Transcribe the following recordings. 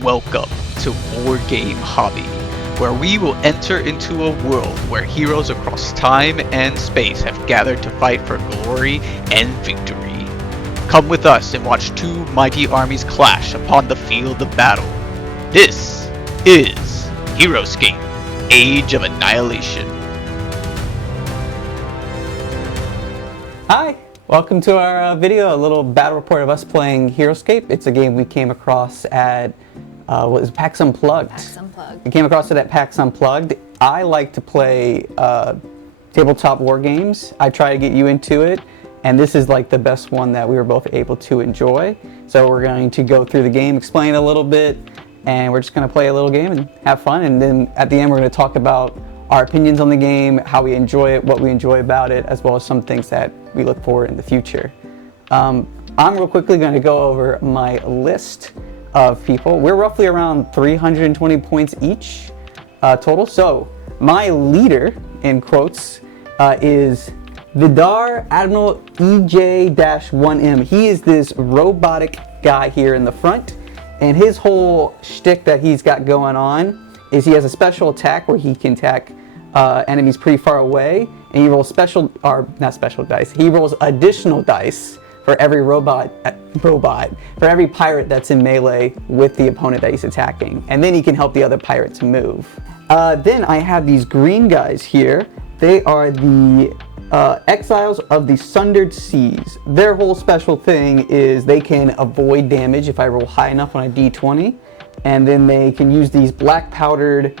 Welcome to War Game Hobby, where we will enter into a world where heroes across time and space have gathered to fight for glory and victory. Come with us and watch two mighty armies clash upon the field of battle. This is Heroscape, Age of Annihilation. Hi, welcome to our video, a little battle report of us playing Heroscape. It's a game we came across at PAX Unplugged. PAX Unplugged. We came across it at PAX Unplugged. I like to play tabletop war games. I try to get you into it, and this is like the best one that we were both able to enjoy. So we're going to go through the game, explain a little bit, and we're just going to play a little game and have fun. And then at the end, we're going to talk about our opinions on the game, how we enjoy it, what we enjoy about it, as well as some things that we look for in the future. I'm real quickly going to go over my list of people. We're roughly around 320 points each total. So my leader, in quotes, is Vidar Admiral EJ-1M. He is this robotic guy here in the front, and his whole shtick that he's got going on is he has a special attack where he can attack enemies pretty far away, and he rolls he rolls additional dice for every for every pirate that's in melee with the opponent that he's attacking, and then he can help the other pirate to move. Then I have these green guys here. They are the Exiles of the Sundered Seas. Their whole special thing is they can avoid damage if I roll high enough on a d20, and then they can use these black powdered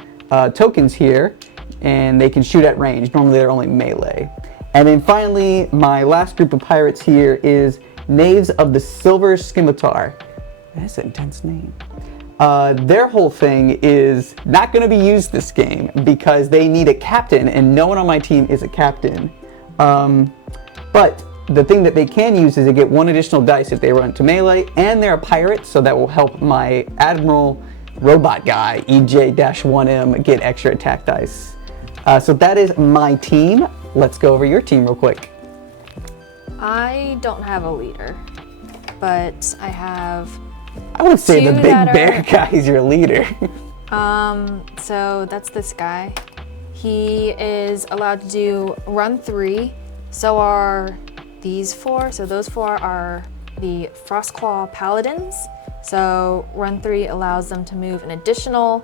tokens here, and they can shoot at range. Normally they're only melee. And then finally, my last group of pirates here is Knaves of the Silver Scimitar. That's an intense name. Their whole thing is not going to be used this game because they need a captain, and no one on my team is a captain. But the thing that they can use is they get one additional dice if they run into melee, and they're a pirate, so that will help my Admiral Robot guy, EJ-1M, get extra attack dice. So that is my team. Let's go over your team real quick. I don't have a leader, but I would say the big bear guy is your leader. So that's this guy. He is allowed to do run 3. So are these 4. So those 4 are the Frostclaw Paladins. So run 3 allows them to move an additional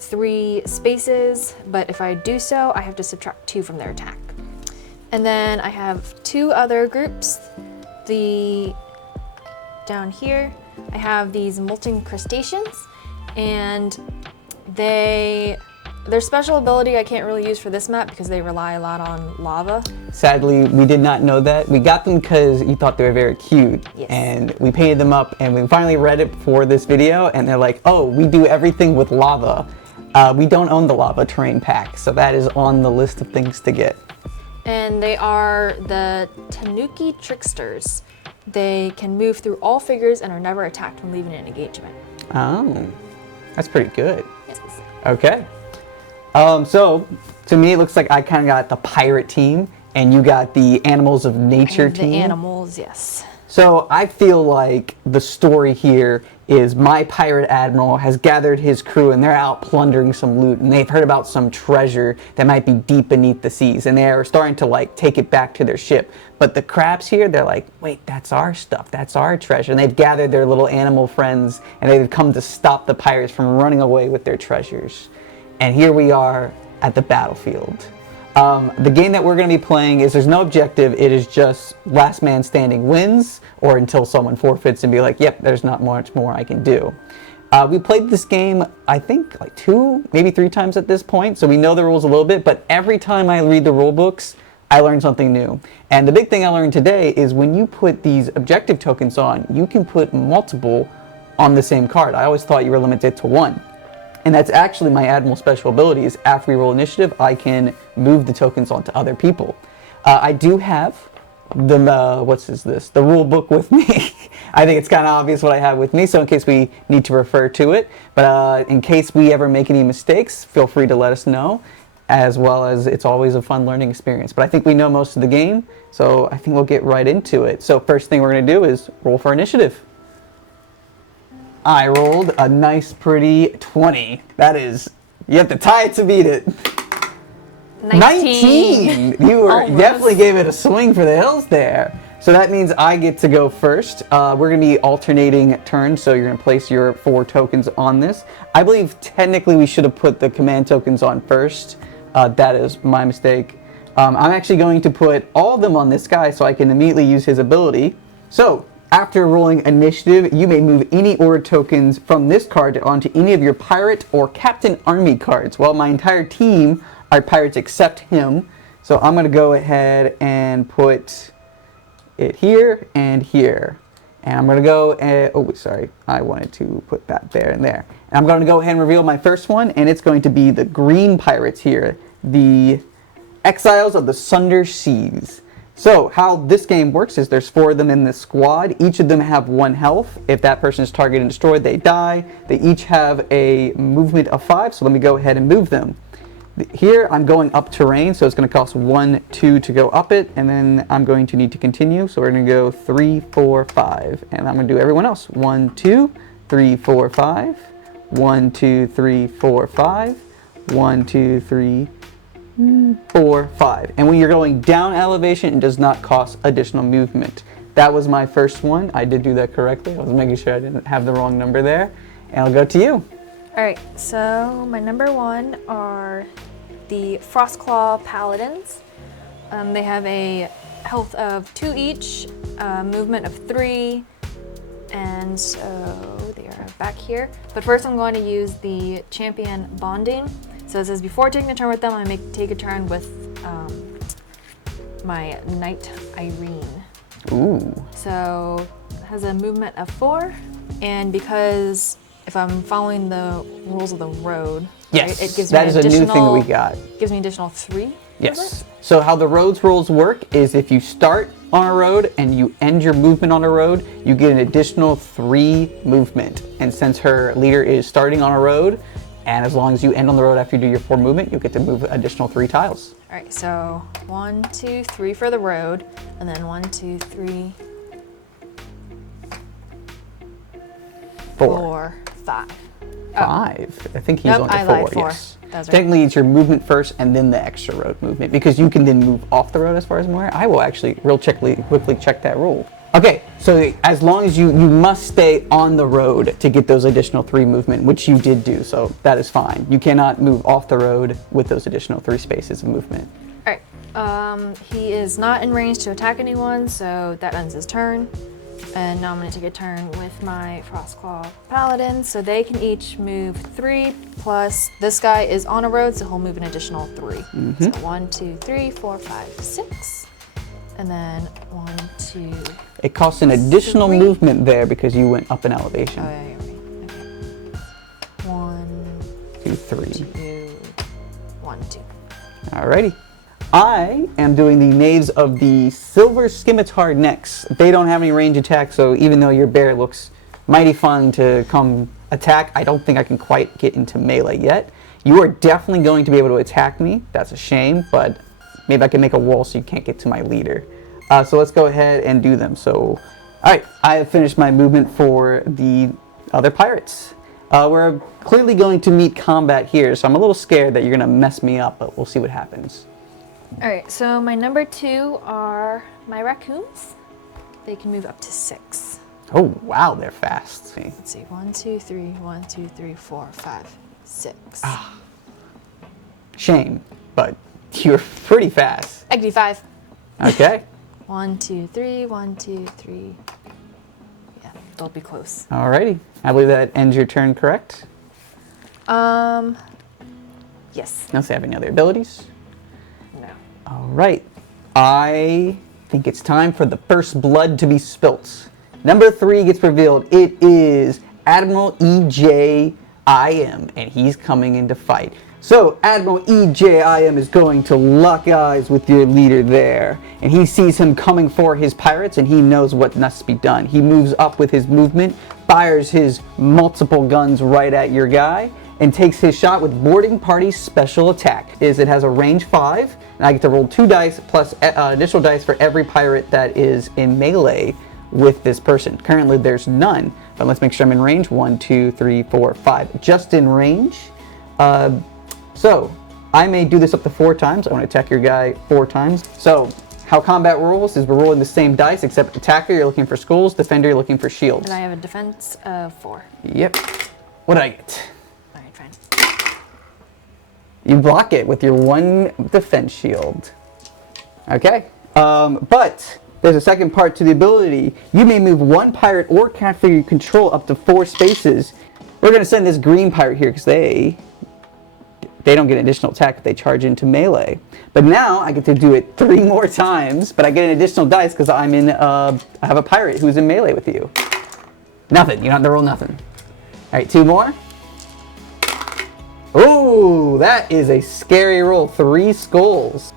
3 spaces, but if I do so, I have to subtract 2 from their attack. And then I have 2 other groups. Down here, I have these molten crustaceans, and their special ability I can't really use for this map because they rely a lot on lava. Sadly, we did not know that. We got them because you thought they were very cute. Yes. And we painted them up, and we finally read it for this video, and they're like, oh, we do everything with lava. We don't own the lava terrain pack, so that is on the list of things to get. And they are the Tanuki Tricksters. They can move through all figures and are never attacked when leaving an engagement. Oh, that's pretty good. Yes. Okay. So to me, it looks like I kind of got the pirate team, and you got the animals of nature team. The animals, yes. So I feel like the story here is my pirate admiral has gathered his crew, and they're out plundering some loot, and they've heard about some treasure that might be deep beneath the seas, and they're starting to like take it back to their ship. But the crabs here, they're like, wait, that's our stuff, that's our treasure. And they've gathered their little animal friends, and they've come to stop the pirates from running away with their treasures. And here we are at the battlefield. The game that we're going to be playing is there's no objective. It is just last man standing wins, or until someone forfeits and be like, yep, there's not much more I can do. We played this game, I think, like 2, maybe 3 times at this point, so we know the rules a little bit, but every time I read the rule books, I learn something new. And the big thing I learned today is when you put these objective tokens on, you can put multiple on the same card. I always thought you were limited to 1. And that's actually my Admiral special ability is after we roll initiative, I can move the tokens onto other people. I do have the, the rule book with me. I think it's kind of obvious what I have with me, so in case we need to refer to it. But in case we ever make any mistakes, feel free to let us know, as well as it's always a fun learning experience. But I think we know most of the game, so I think we'll get right into it. So first thing we're going to do is roll for initiative. I rolled a nice, pretty 20. That is, you have to tie it to beat it. 19! You were definitely gave it a swing for the hills there. So that means I get to go first. We're going to be alternating turns, so you're going to place your 4 tokens on this. I believe technically we should have put the command tokens on first. That is my mistake. I'm actually going to put all of them on this guy so I can immediately use his ability. So, after rolling initiative, you may move any order tokens from this card onto any of your pirate or captain army cards. Well, my entire team are pirates except him. So I'm going to go ahead and put it here and here. And I'm going to go and, oh, sorry, I wanted to put that there and there. And I'm going to go ahead and reveal my first one, and it's going to be the green pirates here, the Exiles of the Sunder Seas. So how this game works is there's 4 of them in this squad. Each of them have 1 health. If that person is targeted and destroyed, they die. They each have a movement of 5, so let me go ahead and move them. Here I'm going up terrain, so it's going to cost 1, 2 to go up it, and then I'm going to need to continue. So we're going to go 3, 4, 5, and I'm going to do everyone else. 1, 2, 3, 4, 5. 1, 2, 3, 4, 5. 1, 2, 3, 4, 5. And when you're going down elevation, it does not cost additional movement. That was my first one. I did do that correctly. I was making sure I didn't have the wrong number there. And I'll go to you. All right, so my number 1 are the Frostclaw Paladins. They have a health of 2 each, movement of 3, and so they are back here. But first I'm going to use the Champion Bonding. So it says before taking a turn with them, I may take a turn with my Knight Irene. Ooh. So it has a movement of 4, and because if I'm following the rules of the road, yes, right, it gives that me is a new thing that we got. Gives me additional 3. Yes. So how the roads rules work is if you start on a road and you end your movement on a road, you get an additional 3 movement. And since her leader is starting on a road, and as long as you end on the road after you do your 4 movement, you'll get to move additional 3 tiles. All right, so 1, 2, 3 for the road, and then 1, 2, 3, 4, 5. 5? I think he's Nope, on to I 4, lied, 4. yes. That's right. Technically, it's your movement first and then the extra road movement, because you can then move off the road as far as I'm aware. I will actually quickly check that rule. Okay, so as long as you must stay on the road to get those additional 3 movement, which you did do, so that is fine. You cannot move off the road with those additional 3 spaces of movement. All right, he is not in range to attack anyone, so that ends his turn. And now I'm going to take a turn with my Frostclaw Paladin, so they can each move 3, plus this guy is on a road, so he'll move an additional 3. So 1, 2, 3, 4, 5, 6. And then 1, 2. It costs an additional 3. movement there because you went up in elevation. Oh, yeah, you're right. Okay. 1, 2, 3. 2, 1, 2. Alrighty. I am doing the Knaves of the Silver Scimitar next. They don't have any range attack, so even though your bear looks mighty fun to come attack, I don't think I can quite get into melee yet. You are definitely going to be able to attack me. That's a shame, but maybe I can make a wall so you can't get to my leader. So let's go ahead and do them. So, alright, I have finished my movement for the other pirates. We're clearly going to meet combat here, so I'm a little scared that you're going to mess me up, but we'll see what happens. All right, so my number 2 are my raccoons. They can move up to 6. Oh, wow, they're fast. Let's see, 1, 2, 3, 1, 2, 3, 4, 5, 6. Shame, but you're pretty fast. I can do 5. Okay. 1, 2, 3, 1, 2, 3. Yeah, they'll be close. Alrighty. I believe that ends your turn, correct? Yes. Unless they have any other abilities. No. Alright. I think it's time for the first blood to be spilt. Number 3 gets revealed. It is Admiral E.J.I.M. and he's coming in to fight. So Admiral E.J.I.M. is going to lock eyes with your leader there, and he sees him coming for his pirates, and he knows what must be done. He moves up with his movement, fires his multiple guns right at your guy, and takes his shot with Boarding Party's special attack. It has a range 5, and I get to roll 2 dice plus additional dice for every pirate that is in melee with this person. Currently there's none, But let's make sure I'm in range. 1, 2, 3, 4, 5. Just in range. So I may do this up to 4 times. I want to attack your guy 4 times. So how combat rules is we're rolling the same dice, except attacker, you're looking for skulls, defender, you're looking for shields. And I have a defense of 4. Yep. What did I get? All right, fine. You block it with your 1 defense shield. Okay. But there's a second part to the ability. You may move 1 pirate or cat figure you control up to 4 spaces. We're going to send this green pirate here because they don't get an additional attack if they charge into melee. But now I get to do it 3 more times, but I get an additional dice because I have a pirate who's in melee with you. Nothing. You don't have to roll nothing. All right, 2 more. Oh, that is a scary roll. 3 skulls.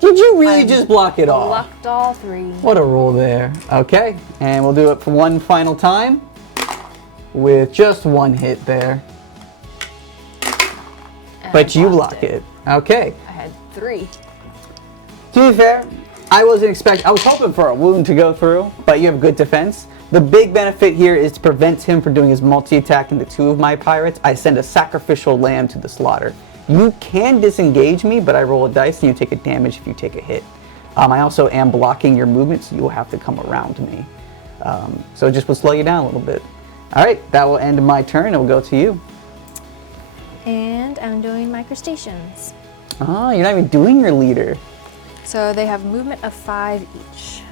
Did you really just block it all? Blocked all 3. What a roll there. Okay, and we'll do it for 1 final time with just 1 hit there. And But I you blocked block it. Okay. I had 3. To be fair, I was hoping for a wound to go through, but you have good defense. The big benefit here is to prevent him from doing his multi-attack into 2 of my pirates. I send a sacrificial lamb to the slaughter. You can disengage me, but I roll a dice and you take a damage if you take a hit. I also am blocking your movement, so you will have to come around me. So it just will slow you down a little bit. All right, that will end my turn. It will go to you. And I'm doing my crustaceans. Oh, you're not even doing your leader. So they have movement of 5 each.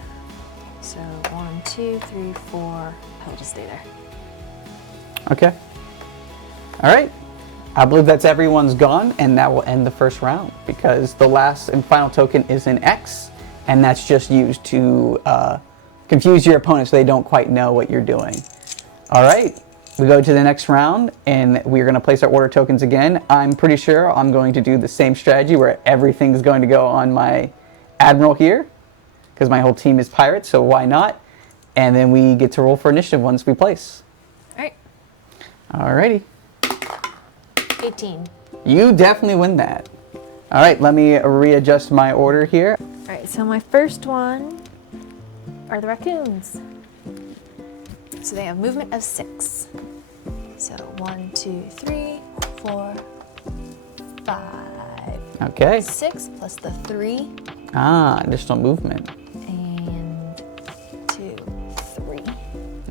So 1, 2, 3, 4. I'll just stay there. Okay. All right. I believe that's everyone's gone, and that will end the first round because the last and final token is an X, and that's just used to confuse your opponent so they don't quite know what you're doing. All right. We go to the next round, and we're going to place our order tokens again. I'm pretty sure I'm going to do the same strategy where everything's going to go on my admiral here because my whole team is pirates, so why not? And then we get to roll for initiative once we place. All right. All righty. 18. You definitely win that. All right, let me readjust my order here. All right, so my first one are the raccoons. So they have movement of 6. So 1, 2, 3, 4, 5. Okay. 6 plus the 3 Additional movement. and 2, 3.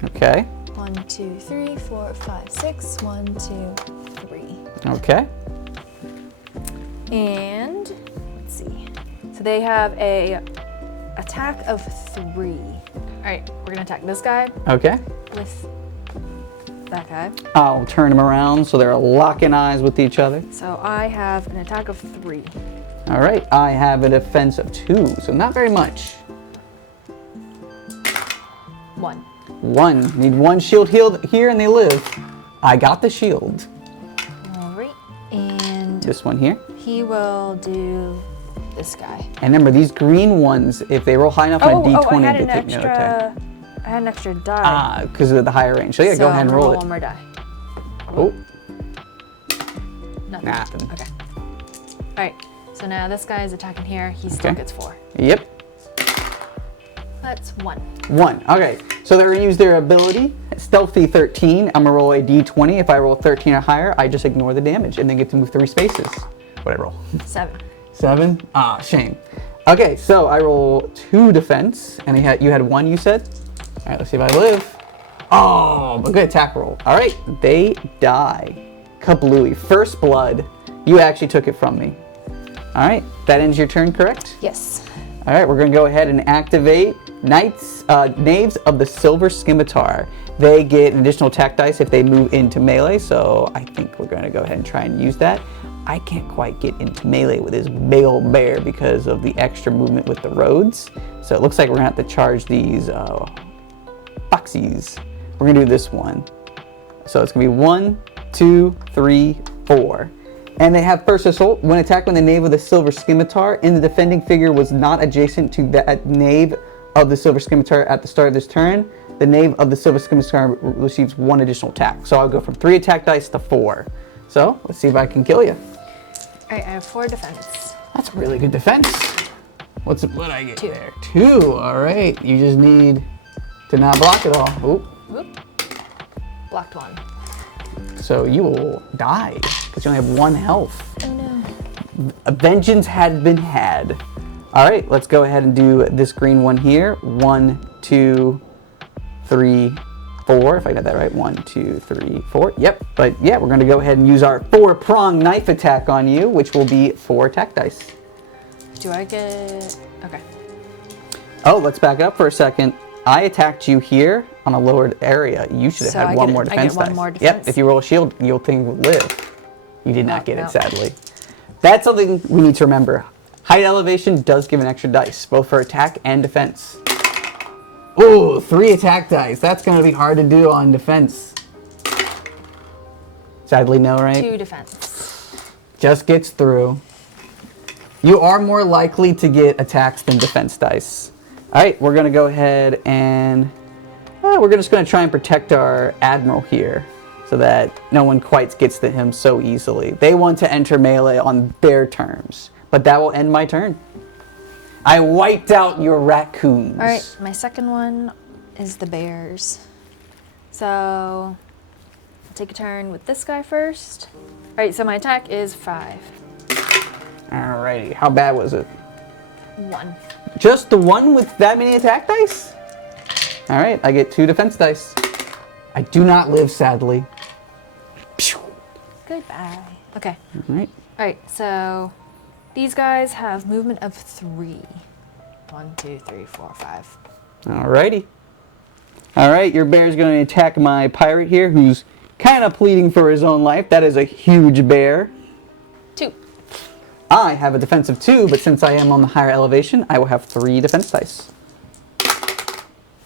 Okay. 1, 2, 3, 4, 5, 6. 1, 2, 3. Okay. And let's see. So they have a attack of 3. All right, we're gonna attack this guy Okay. with that guy. I'll turn them around so they're locking eyes with each other. So I have an attack of 3. All right. I have a defense of 2, so not very much. 1. 1. Need 1 shield healed here and they live. I got the shield. All right, and This one here. he will do this guy. And remember, these green ones, if they roll high enough on a D20, I had they an take no attack. extra. I had an extra die. Because of the higher range. So yeah, so go ahead and roll it. one more die. Oh, Nothing. nothing. Okay. All right. So now this guy is attacking here. He still Okay. gets 4. Yep. That's 1. 1. Okay, so they're going to use their ability, Stealthy 13. I'm going to roll a D20. If I roll 13 or higher, I just ignore the damage and then get to move 3 spaces. What I roll? 7. 7? Ah, shame. Okay, so I roll 2 defense, and you had 1, you said? All right, let's see if I live. Oh, a good attack roll. All right, they die. Kablooey. First blood. You actually took it from me. All right, that ends your turn, correct? Yes. All right, we're going to go ahead and activate Knaves of the Silver Scimitar. They get an additional attack dice if they move into melee, so I think we're going to go ahead and try and use that. I can't quite get into melee with this big old bear because of the extra movement with the roads. So it looks like we're going to have to charge these boxies. We're going to do this one. So it's going to be 1, 2, 3, 4. And they have first assault. When attacked with the Knave of the Silver Scimitar, and the defending figure was not adjacent to that Knave of the Silver Scimitar at the start of this turn, the Knave of the Silver Scimitar receives 1 additional attack. So I'll go from 3 attack dice to 4. So let's see if I can kill you. All right, I have 4 defense. That's really good defense. What I get 2. there? 2. All right. You just need Did not block at all. Oop. Whoop. Blocked one. So you will die because you only have 1 health. Oh no. Vengeance had been had. All right, let's go ahead and do this green one here. 1, 2, 3, 4. If I got that right. 1, 2, 3, 4. Yep. But yeah, we're going to go ahead and use our 4-prong knife attack on you, which will be 4 attack dice. Do I get... Okay. Oh, let's back it up for a second. I attacked you here on a lowered area. You should have So had I one get- more I get defense one dice. more Yep, defense? if you roll a shield, your thing will live. You did not Oh, get no. it, sadly. That's something we need to remember. Height elevation does give an extra dice, both for attack and defense. Ooh, 3 attack dice. That's going to be hard to do on defense. Sadly, no, right? 2 defense. Just gets through. You are more likely to get attacks than defense dice. All right, we're going to go ahead and we're just going to try and protect our admiral here so that no one quite gets to him so easily. They want to enter melee on their terms, but that will end my turn. I wiped out your raccoons. All right, my second one is the bears. So I'll take a turn with this guy first. All right, so my attack is 5. Alrighty, how bad was it? 1. Just the one with that many attack dice? All right, I get 2 defense dice. I do not live, sadly. Pew. Goodbye. Okay. All right. All right, so these guys have movement of 3. 1, 2, 3, 4, 5. Alrighty. All right, your bear's going to attack my pirate here, who's kind of pleading for his own life. That is a huge bear. 2. I have a defense of 2, but since I am on the higher elevation, I will have 3 defense dice.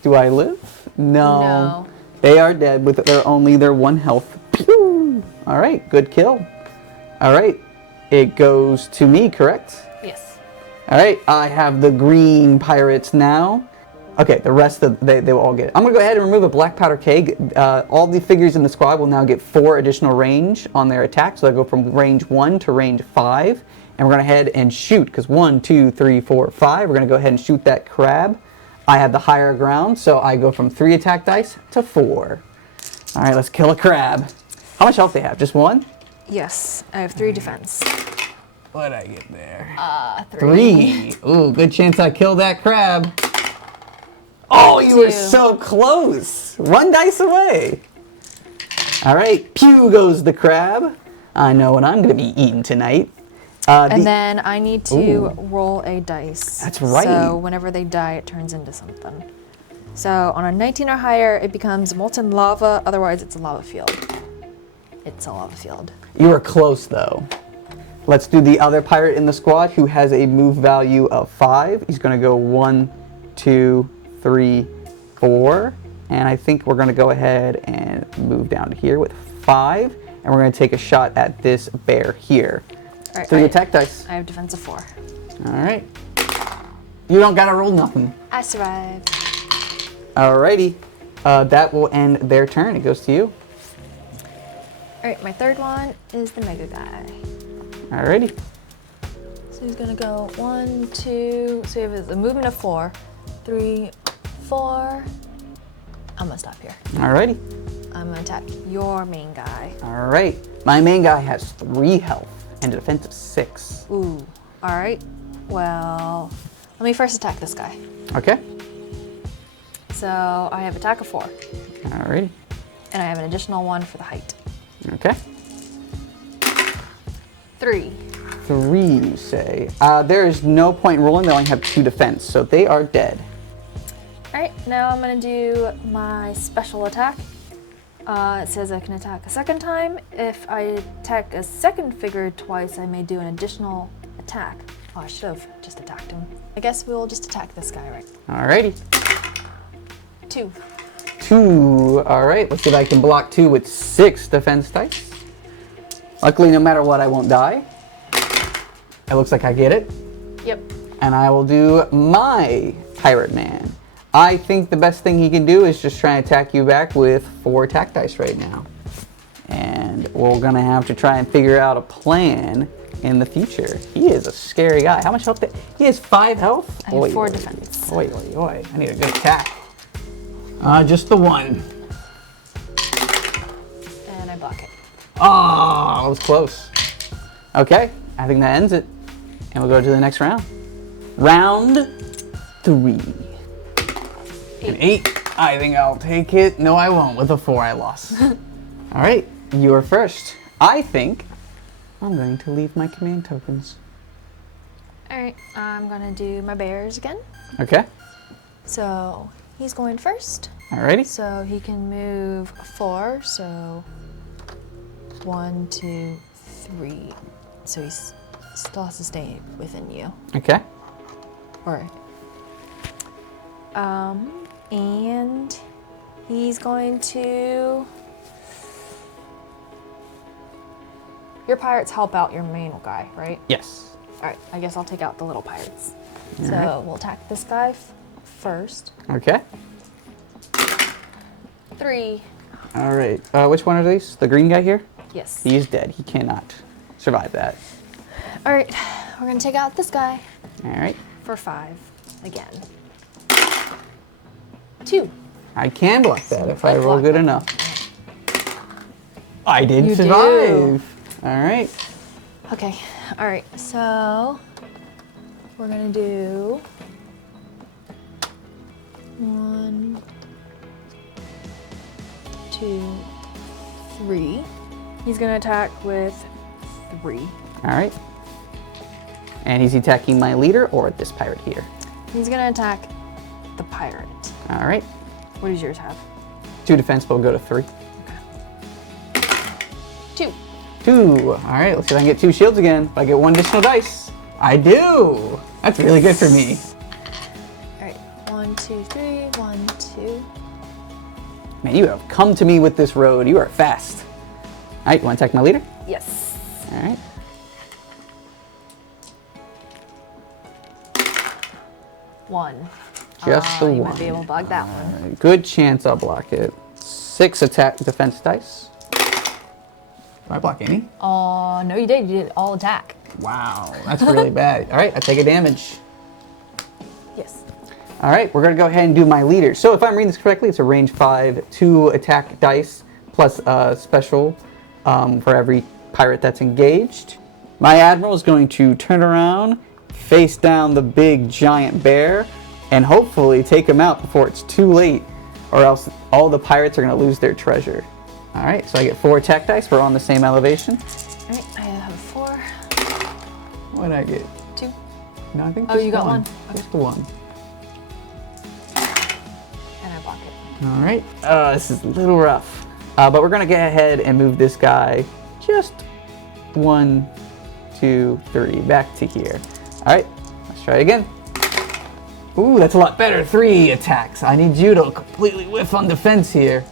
Do I live? No. They are dead with only their 1 health. Pew! All right, good kill. All right, it goes to me, correct? Yes. All right, I have the green pirates now. Okay, the rest of they will all get it. I'm gonna go ahead and remove a black powder keg. All the figures in the squad will now get 4 additional range on their attack, so they go from range 1 to range 5. And we're gonna head and shoot because 1, 2, 3, 4, 5. We're gonna go ahead and shoot that crab. I have the higher ground, so I go from 3 attack dice to 4. All right, let's kill a crab. How much health they have? Just 1? Yes, I have 3 defense. What'd I get there? 3. 3. Ooh, good chance I kill that crab. Oh, you were 2. so close. 1 dice away. All right, pew goes the crab. I know what I'm gonna be eating tonight. And then I need to Ooh. roll a dice. That's right. So whenever they die, it turns into something. So on a 19 or higher, it becomes molten lava. Otherwise, it's a lava field. It's a lava field. You were close though. Let's do the other pirate in the squad who has a move value of 5. He's gonna go 1, 2, 3, 4. And I think we're gonna go ahead and move down to here with 5. And we're gonna take a shot at this bear here. All right, 3 attack dice. I have defense of 4. All right. You don't gotta roll nothing. I survive. Alrighty. That will end their turn. It goes to you. All right, my third one is the mega guy. Alrighty. So he's gonna go 1, 2. So we have a movement of 4, 3, 4. I'm gonna stop here. Alrighty. I'm gonna attack your main guy. Alright. My main guy has 3 health and a defense of 6. Ooh. All right. Well, let me first attack this guy. Okay. So I have attack of 4, Alrighty. and I have an additional 1 for the height. Okay. 3. 3, you say. There is no point in rolling. They only have 2 defense, so they are dead. All right. Now I'm gonna do my special attack. It says I can attack a second time. If I attack a second figure twice, I may do an additional attack. Oh, I should have just attacked him. I guess we'll just attack this guy, right? Alrighty. 2. 2. Alright, let's see if I can block 2 with 6 defense dice. Luckily, no matter what, I won't die. It looks like I get it. Yep. And I will do my pirate man. I think the best thing he can do is just try and attack you back with 4 attack dice right now. And we're gonna have to try and figure out a plan in the future. He is a scary guy. How much health? He has 5 health? I have 4 defense. Oi, oi, oi. I need a good attack. Just the one. And I block it. Oh, that was close. Okay, I think that ends it. And we'll go to the next round. Round 3. An 8. I think I'll take it. No, I won't. With a 4, I lost. All right, you're first. I think I'm going to leave my command tokens. All right, I'm gonna do my bears again. Okay. So he's going first. Alrighty. So he can move 4. So 1, 2, 3. So he's still has to stay within you. Okay. Or and he's going to. Your pirates help out your main guy, right? Yes. All right, I guess I'll take out the little pirates. All So right. we'll attack this guy first. Okay. 3. All right. Which one are these? The green guy here? Yes. He is dead. He cannot survive that. All right, we're gonna take out this guy All right. for 5 again. 2. I can block that if I roll block good that. enough. I did You survive. All right. Okay. All right. So we're gonna do 1, 2, 3. He's gonna attack with 3. All right. And he's attacking my leader or this pirate here. He's gonna attack the pirate. All right. What does yours have? 2 defense will go to 3. 2. 2. All right. Let's see if I can get 2 shields again. If I get 1 additional dice. I do. That's really good for me. All right. 1, 2, 3. 1, 2. Man, you have come to me with this road. You are fast. All right. You want to attack my leader? Yes. All right. 1. Just the you one. might be able to block that one. Good chance I'll block it. 6 attack defense dice. Do I block any? Oh, no, you did. You did all attack. Wow, that's really bad. All right, I take a damage. Yes. All right, we're gonna go ahead and do my leader. So if I'm reading this correctly, it's a range 5, 2 attack dice plus special for every pirate that's engaged. My admiral is going to turn around, face down the big giant bear, and hopefully take him out before it's too late, or else all the pirates are gonna lose their treasure. All right, so I get 4 attack dice. We're on the same elevation. All right, I have 4, What did I get? 2. No, I think Oh, just you got one. one? Just the one. And I block it. All right. This is a little rough, but we're gonna get ahead and move this guy just 1, 2, 3 back to here. All right, let's try again. Ooh, that's a lot better. 3 attacks. I need you to completely whiff on defense here.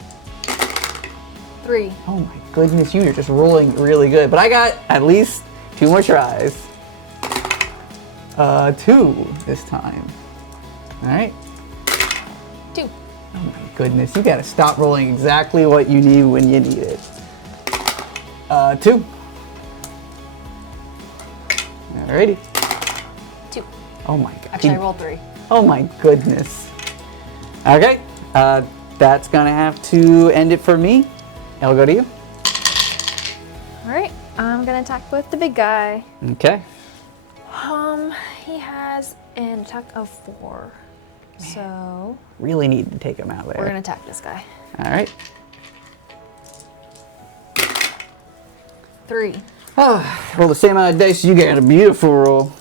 3. Oh my goodness, you are just rolling really good. But I got at least 2 more tries. 2 this time. All right. 2. Oh my goodness, you gotta stop rolling exactly what you need when you need it. 2. Alrighty. 2. Oh my god. Actually, I rolled 3. Oh my goodness. Okay, that's gonna have to end it for me. I'll go to you. All right, I'm gonna attack with the big guy. Okay. He has an attack of 4. So Really need to take him out there. we're gonna attack this guy. All right. 3. Roll the same amount of dice. You got a beautiful roll.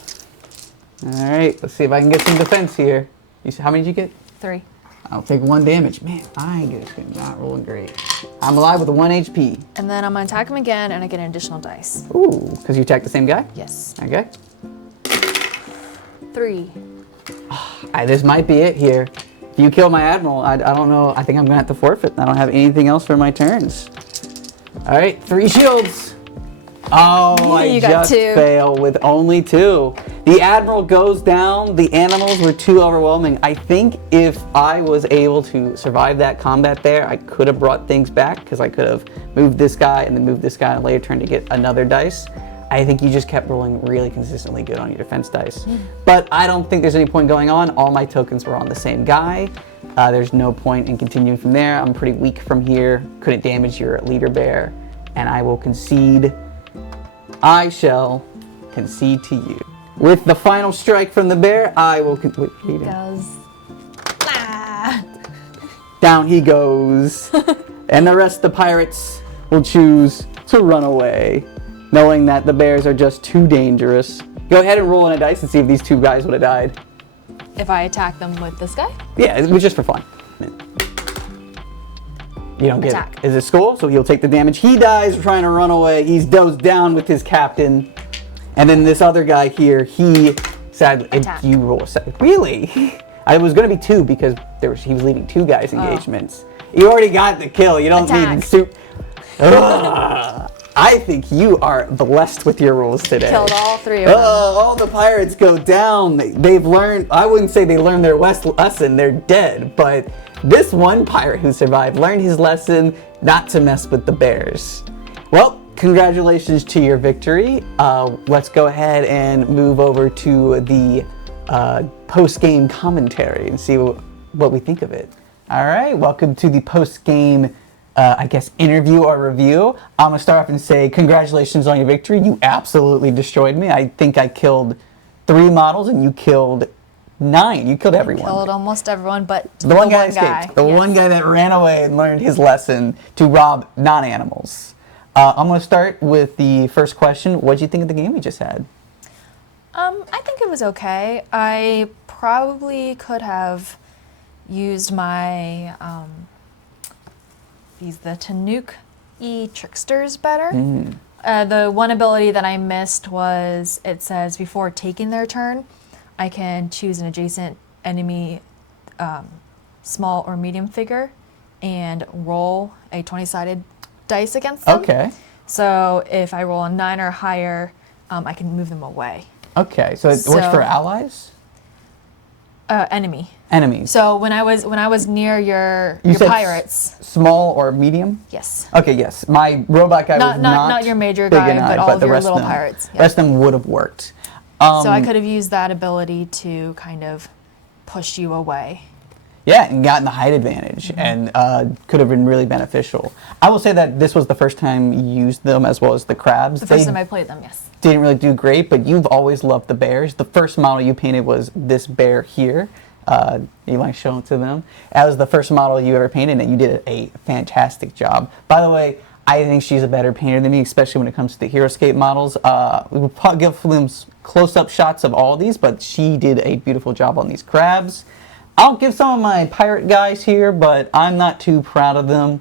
All right. Let's see if I can get some defense here. You see, how many did you get? 3. I'll take 1 damage. Man, I just am not rolling great. I'm alive with a 1 HP. And then I'm gonna attack him again, and I get an additional dice. Ooh, because you attacked the same guy? Yes. Okay. 3. This might be it here. If you kill my admiral, I don't know. I think I'm gonna have to forfeit. I don't have anything else for my turns. All right, 3 shields. Oh, I You got just 2. fail with only 2. The admiral goes down. The animals were too overwhelming. I think if I was able to survive that combat there, I could have brought things back because I could have moved this guy and then moved this guy on a later turn to get another dice. I think you just kept rolling really consistently good on your defense dice. But I don't think there's any point going on. All my tokens were on the same guy. There's no point in continuing from there. I'm pretty weak from here. Couldn't damage your leader bear. And I will concede. I shall concede to you. With the final strike from the bear, I will... Wait, Goes. Ah. Down he goes. And the rest of the pirates will choose to run away, knowing that the bears are just too dangerous. Go ahead and roll on a dice and see if these two guys would have died. If I attack them with this guy? Yeah, it was just for fun. You don't get Attack. it. Is it skull? So he'll take the damage. He dies trying to run away. He's dozed down with his captain. And then this other guy here, he sadly... Attack. You roll a Really? I was going to be 2 because he was leading 2 guys' engagements. You already got the kill. You don't Attack. need soup. I think you are blessed with your rules today. Killed all 3 of them. All the pirates go down. They've learned, I wouldn't say they learned their lesson, they're dead, but this one pirate who survived learned his lesson not to mess with the bears. Well, congratulations to your victory. Let's go ahead and move over to the post-game commentary and see what we think of it. All right, welcome to the post-game interview or review. I'm gonna start off and say congratulations on your victory. You absolutely destroyed me. I think I killed 3 models and you killed 9. You killed everyone. Killed almost everyone, but the one guy escaped. The one guy that ran away and learned his lesson to rob non-animals. I'm gonna start with the first question. What did you think of the game we just had? I think it was okay. I probably could have used my the Tanuki tricksters better. The one ability that I missed was, it says before taking their turn, I can choose an adjacent enemy small or medium figure and roll a 20-sided dice against them. Okay. So if I roll a 9 or higher, I can move them away. Okay, so it works for allies? Enemy. Enemies. So when I was near your said pirates. Small or medium? Yes. Okay, yes. My robot guy was not your major big guy, and but all of the your rest little of them, pirates. The rest of them would have worked. So I could have used that ability to kind of push you away. Yeah, and gotten the height advantage, and could have been really beneficial. I will say that this was the first time you used them, as well as the crabs. The first time I played them, yes. Didn't really do great, but you've always loved the bears. The first model you painted was this bear here. You want to show it to them? That was the first model you ever painted, and you did a fantastic job. By the way, I think she's a better painter than me, especially when it comes to the Heroscape models. We will probably give them close-up shots of all of these, but she did a beautiful job on these crabs. I'll give some of my pirate guys here, but I'm not too proud of them.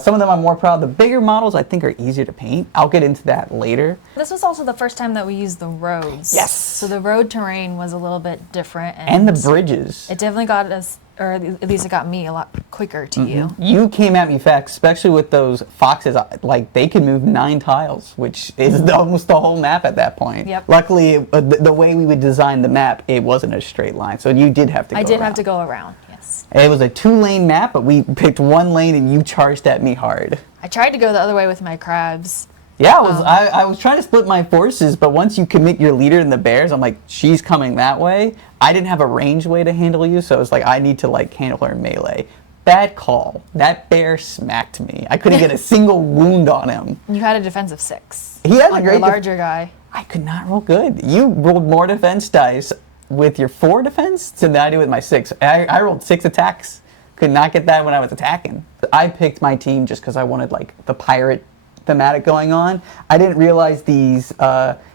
Some of them I'm more proud of. The bigger models I think are easier to paint. I'll get into that later. This was also the first time that we used the roads. Yes. So the road terrain was a little bit different. And the bridges. It definitely got us, or at least it got me a lot quicker to you. You came at me fast, especially with those foxes. Like, they could move 9 tiles, which is almost the whole map at that point. Yep. Luckily, the way we would design the map, it wasn't a straight line, so you did have to go I did around. have to go around, yes. It was a 2-lane map, but we picked 1 lane and you charged at me hard. I tried to go the other way with my crabs. Yeah, I was trying to split my forces, but once you commit your leader in the bears, I'm like, she's coming that way. I didn't have a ranged way to handle you, so it's like, I need to handle her in melee. Bad call. That bear smacked me. I couldn't get a single wound on him. You had a defense of 6. He has on a great your larger guy. I could not roll good. You rolled more defense dice with your 4 defense than I do with my 6. I rolled 6 attacks. Could not get that when I was attacking. I picked my team just because I wanted the pirate thematic going on. I didn't realize these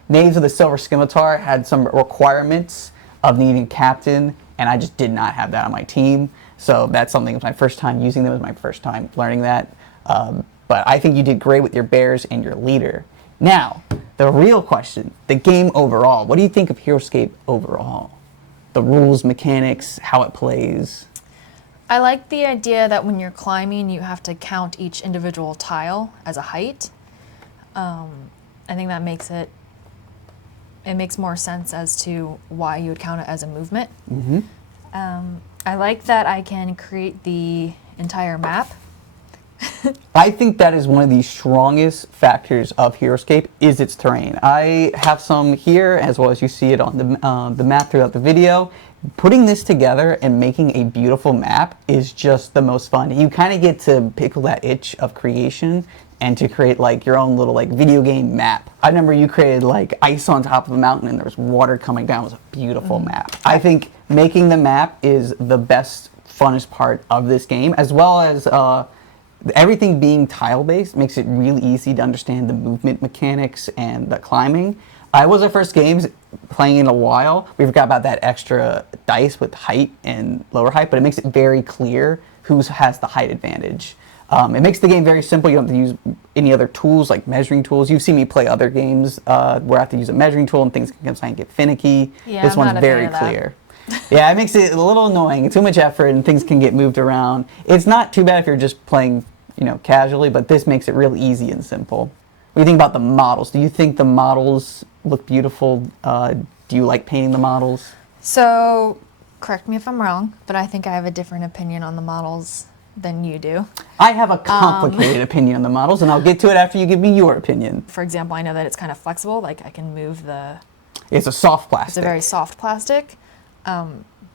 Knaves of the Silver Scimitar had some requirements of needing captain, and I just did not have that on my team. So that's something, it was my first time using them, it was my first time learning that. But I think you did great with your bears and your leader. Now, the real question, the game overall. What do you think of Heroscape overall? The rules, mechanics, how it plays? I like the idea that when you're climbing, you have to count each individual tile as a height. I think that makes it makes more sense as to why you would count it as a movement. I like that I can create the entire map. I think that is one of the strongest factors of Heroscape is its terrain. I have some here, as well as you see it on the map throughout the video. Putting this together and making a beautiful map is just the most fun. You kind of get to pickle that itch of creation and to create like your own little like video game map. I remember you created like ice on top of a mountain and there was water coming down. It was a beautiful map. I think making the map is the best, funnest part of this game, as well as everything being tile-based makes it really easy to understand the movement mechanics and the climbing. It was our first games playing in a while. We forgot about that extra dice with height and lower height, but it makes it very clear who has the height advantage. It makes the game very simple. You don't have to use any other tools like measuring tools. You've seen me play other games where I have to use a measuring tool and things can sometimes get finicky. Yeah, this I'm one's not a very fan of that. clear. Yeah, it makes it a little annoying. Too much effort and things can get moved around. It's not too bad if you're just playing, casually, but this makes it real easy and simple. What do you think about the models? Do you think the models look beautiful? Do you like painting the models? So, correct me if I'm wrong, but I think I have a different opinion on the models than you do. I have a complicated opinion on the models, and I'll get to it after you give me your opinion. For example, I know that it's kind of flexible, like I can move It's a soft plastic. it's a very soft plastic,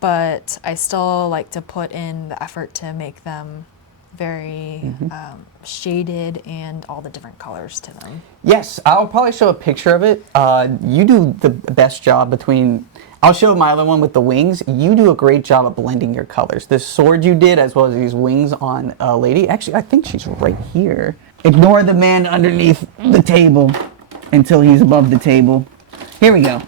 but I still like to put in the effort to make them very shaded and all the different colors to them. Yes, I'll probably show a picture of it. You do the best job between... I'll show my other one with the wings. You do a great job of blending your colors. This sword you did, as well as these wings on a lady. Actually, I think she's right here. Ignore the man underneath the table until he's above the table. Here we go.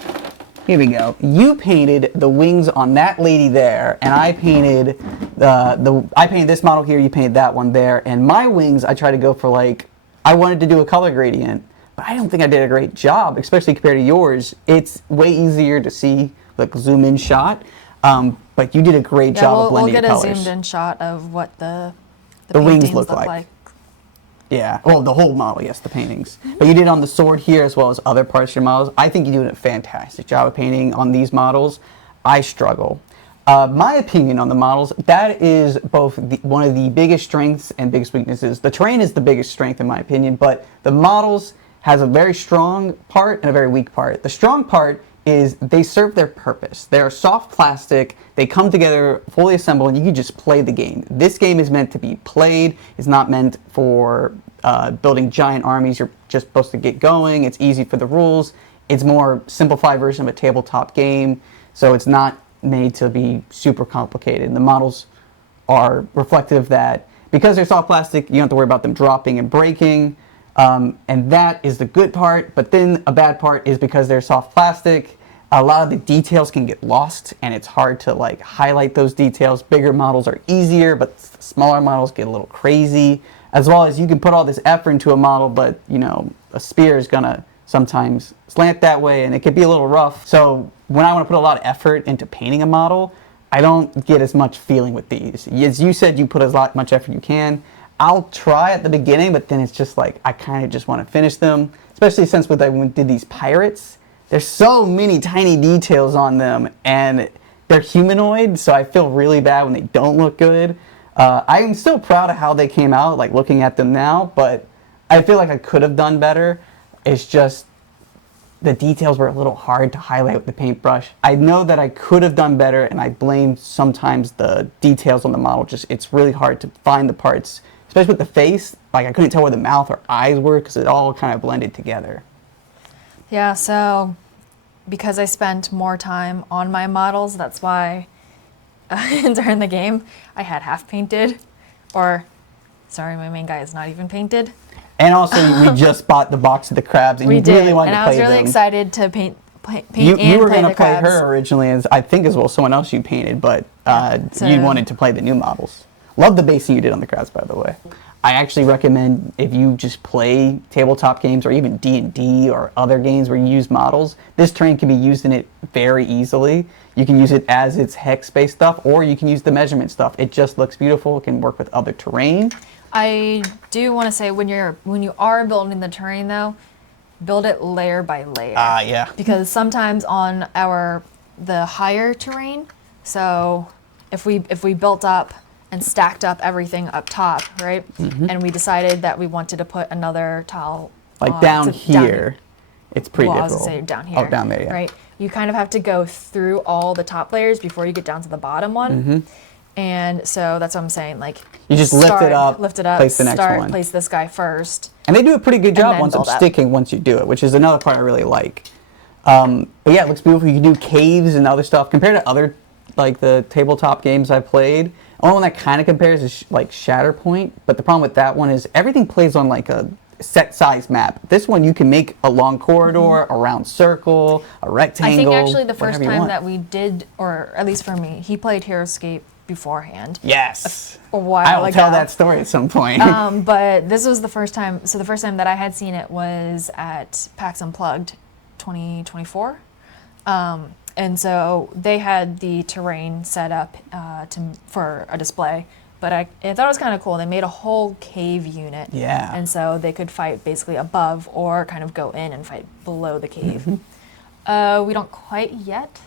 Here we go. You painted the wings on that lady there, and I painted I painted this model here. You painted that one there, and my wings I tried to go for like I wanted to do a color gradient, but I don't think I did a great job, especially compared to yours. It's way easier to see, like zoom in shot, but you did a great job of blending we'll the get colors. a zoomed in shot of what the wings paintings look like. Yeah, well, the whole model, yes, the paintings. But you did on the sword here as well as other parts of your models. I think you do a fantastic job of painting on these models. I struggle. My opinion on the models, that is both one of the biggest strengths and biggest weaknesses. The terrain is the biggest strength in my opinion, but the models has a very strong part and a very weak part. The strong part is they serve their purpose. They are soft plastic, they come together, fully assembled, and you can just play the game. This game is meant to be played. It's not meant for building giant armies. You're just supposed to get going. It's easy for the rules. It's more simplified version of a tabletop game, so it's not made to be super complicated. And the models are reflective that because they're soft plastic, you don't have to worry about them dropping and breaking. And that is the good part, but then a bad part is because they're soft plastic, a lot of the details can get lost and it's hard to like highlight those details. Bigger models are easier, but smaller models get a little crazy, as well as you can put all this effort into a model, but a spear is gonna sometimes slant that way and it can be a little rough. So when I want to put a lot of effort into painting a model, I don't get as much feeling with these. As you said, you put as much effort you can. I'll try at the beginning, but then it's just like I kind of just want to finish them, especially since when I did these pirates, there's so many tiny details on them and they're humanoid, so I feel really bad when they don't look good. I'm still proud of how they came out, like looking at them now, but I feel like I could have done better. It's just the details were a little hard to highlight with the paintbrush. I know that I could have done better, and I blame sometimes the details on the model. Just it's really hard to find the parts, especially with the face. Like I couldn't tell where the mouth or eyes were because it all kind of blended together. Yeah, so because I spent more time on my models, that's why during the game I had half painted, or sorry, my main guy is not even painted. And also, we just bought the box of the crabs, and We you did, really wanted and to I play was really them. excited to paint You and were play going the to play crabs. her originally, as I think as well someone else you painted, but so- you wanted to play the new models. Love the basing you did on the crabs, by the way. I actually recommend if you just play tabletop games or even D&D or other games where you use models, this terrain can be used in it very easily. You can use it as its hex-based stuff, or you can use the measurement stuff. It just looks beautiful. It can work with other terrain. I do want to say when you are building the terrain though, build it layer by layer. Yeah. Because sometimes on the higher terrain, so if we built up and stacked up everything up top, right? Mm-hmm. And we decided that we wanted to put another tile Like down here, it's pretty well, I was difficult. gonna say down here. Oh, down there, yeah. Right. You kind of have to go through all the top layers before you get down to the bottom one. Mm-hmm. And so that's what I'm saying. Like You just lift it up, place the next one. place this guy first. And they do a pretty good job once build I'm up. sticking once you do it, which is another part I really like. But yeah, it looks beautiful. You can do caves and other stuff. Compared to other, like the tabletop games I've played, the only one that kind of compares is like Shatterpoint. But the problem with that one is everything plays on like a set size map. This one you can make a long corridor, a round circle, a rectangle. I think actually the first whatever you time want. that we did, or at least for me, he played Heroscape beforehand. Yes. A while I will ago. tell that story at some point. But this was the first time. So the first time that I had seen it was at PAX Unplugged 2024. And so they had the terrain set up for a display. But I thought it was kind of cool. They made a whole cave unit. Yeah. And so they could fight basically above or kind of go in and fight below the cave. Mm-hmm. We don't quite yet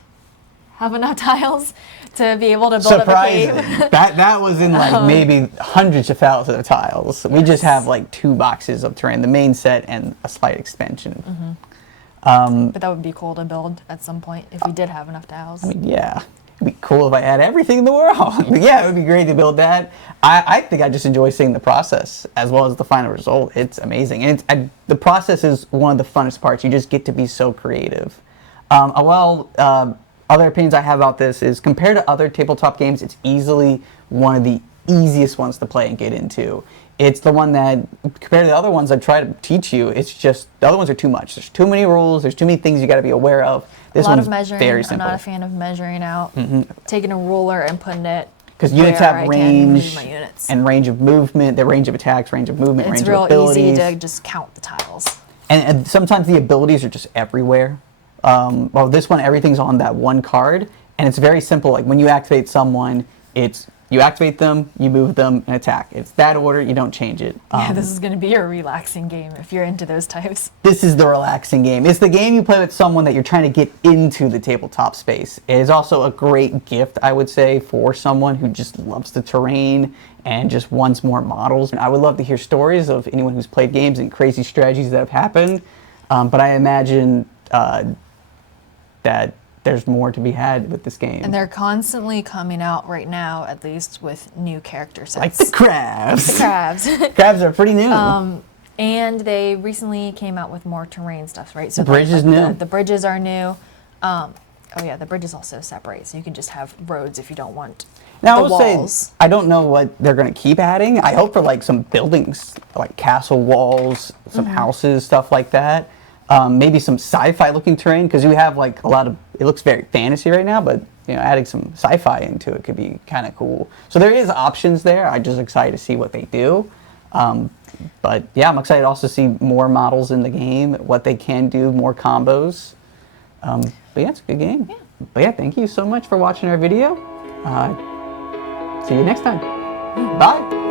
have enough tiles to be able to build up a cave. Surprising. that was in like maybe hundreds of thousands of tiles. We just have like 2 boxes of terrain, the main set and a slight expansion. But that would be cool to build at some point if we did have enough tiles. I mean, yeah. It'd be cool if I had everything in the world. But yeah, it would be great to build that. I think I just enjoy seeing the process as well as the final result. It's amazing. And the process is one of the funnest parts. You just get to be so creative. Other opinions I have about this is compared to other tabletop games, it's easily one of the easiest ones to play and get into. It's the one that, compared to the other ones I try to teach you, it's just, the other ones are too much. There's too many rules, there's too many things you got to be aware of. This a lot one's of measuring. very I'm simple. not a fan of measuring out, taking a ruler and putting it. Because units where have I can move range my units. and range of movement, their range of attacks, range of movement, It's range real of abilities. easy to just count the tiles. And sometimes the abilities are just everywhere. Well, this one, everything's on that one card, and it's very simple. Like when you activate someone, it's you activate them, you move them, and attack. It's that order. You don't change it. Yeah, this is going to be a relaxing game if you're into those types. This is the relaxing game. It's the game you play with someone that you're trying to get into the tabletop space. It is also a great gift, I would say, for someone who just loves the terrain and just wants more models. And I would love to hear stories of anyone who's played games and crazy strategies that have happened. But I imagine that there's more to be had with this game. And they're constantly coming out right now, at least with new character sets. Like the crabs. The crabs. Crabs are pretty new. And they recently came out with more terrain stuff, right? So The bridge is new. The bridges are new. Oh yeah, the bridges also separate, so you can just have roads if you don't want Now, I the will walls. say, I don't know what they're going to keep adding. I hope for like some buildings, like castle walls, some houses, stuff like that. Maybe some sci-fi looking terrain, because you have like a lot of, it looks very fantasy right now, but you know, adding some sci-fi into it could be kind of cool. So there is options there. I'm just excited to see what they do. But yeah, I'm excited to also see more models in the game, what they can do, more combos. But yeah, it's a good game. Yeah. But yeah, thank you so much for watching our video. See you next time. Bye.